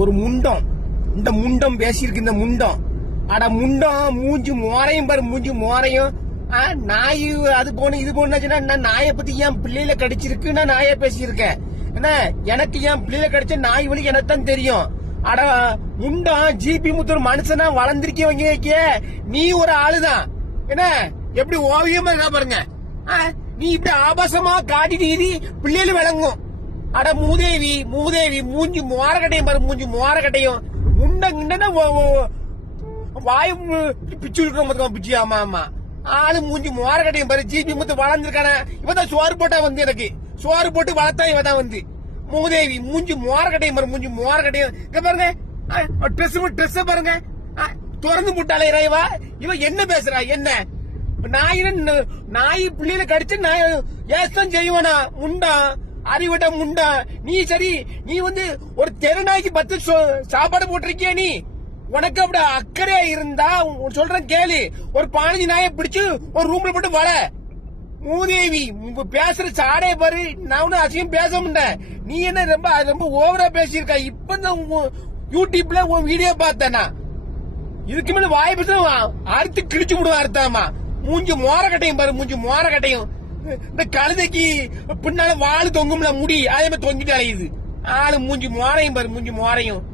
ஒரு முண்டம், இந்த முண்டம் பேசியிருக்கு. இந்த முண்டம், அட முண்டம், மூஞ்சி மோரையும் பாரு, மூஞ்சி மோரையும். நாய் அது போன இது போனா நான் நாயை பத்தி என் பிள்ளையில கடிச்சிருக்கு, நான் நாயை பேசியிருக்கேன். என்ன, எனக்கு என் பிள்ளையில கடிச்ச நாய் வழி எனக்கு தான் தெரியும். அட முண்டம், ஜிபி முத்தூர் மனுஷனா வளர்ந்திருக்கவங்க, நீ ஒரு ஆளுதான். என்ன, எப்படி ஓவியமா என்ன பாருங்க, நீ இப்படி ஆபாசமா காட்டிட்டு பிள்ளைகள் விளங்கும். அட மூதேவி, மூதேவி, மூஞ்சி மோரக்கட்டையும் பாரு, மூஞ்சி மோரக்கட்டையும். முண்டா வாய் பிச்சு இருக்கிற பிச்சு. ஆமா ஆமா, ஆளு மூஞ்சி மோரக்கட்டையும் பாரு. ஜிபி முத்து வளர்ந்துருக்கான இவதான் சோறு போட்டா வந்து, எனக்கு சோறு போட்டு வளர்த்தா இவதான் வந்து. மூதேவி, மூஞ்சி மோரக்கட்டையும் பாரு, மூஞ்சி மோரக்கட்டையும். இங்க பாருங்க, ட்ரெஸ் பாருங்க, திறந்து முட்டாளே இவ. இவன் என்ன பேசுறா? என்ன நாய் பிள்ளையில கடிச்சு நாய் ஏசம் செய்வானா? முண்டா, அறிவிட்ட முண்டா. நீ சரி, நீ வந்து ஒரு தெரு நாய்க்கு 10 சாப்பாடு போட்டிருக்கிய. நீ உனக்கு அப்படி அக்கறையா இருந்தா சொல்றேன் கேளு. ஒரு 15 நாயை பிடிச்சு ஒரு ரூம்ல போட்டு வள. மூதேவி, பேசுற சாடே பாரு. நான் ஒன்னும் அசிங்கம் பேச முடியேன். நீ என்ன ரொம்ப ஓவரா பேசியிருக்க. இப்பதான் யூடியூப்ல உன் வீடியோ பார்த்தேனா. இதுக்கு மேல வாய் பேச அறுத்து கிழிச்சு விடுவேன். அறுத்தாமா, மூஞ்சி மோரக்கட்டையும் பாரு, மூஞ்சி மோரக்கட்டையும். இந்த கழுதைக்கு பின்னால வாழு தொங்கும்ல முடி, அதே மாதிரி தொங்கிட்டு அலையுது. ஆளு மூஞ்சி மோரையும் பாரு, மூஞ்சி மோரையும்.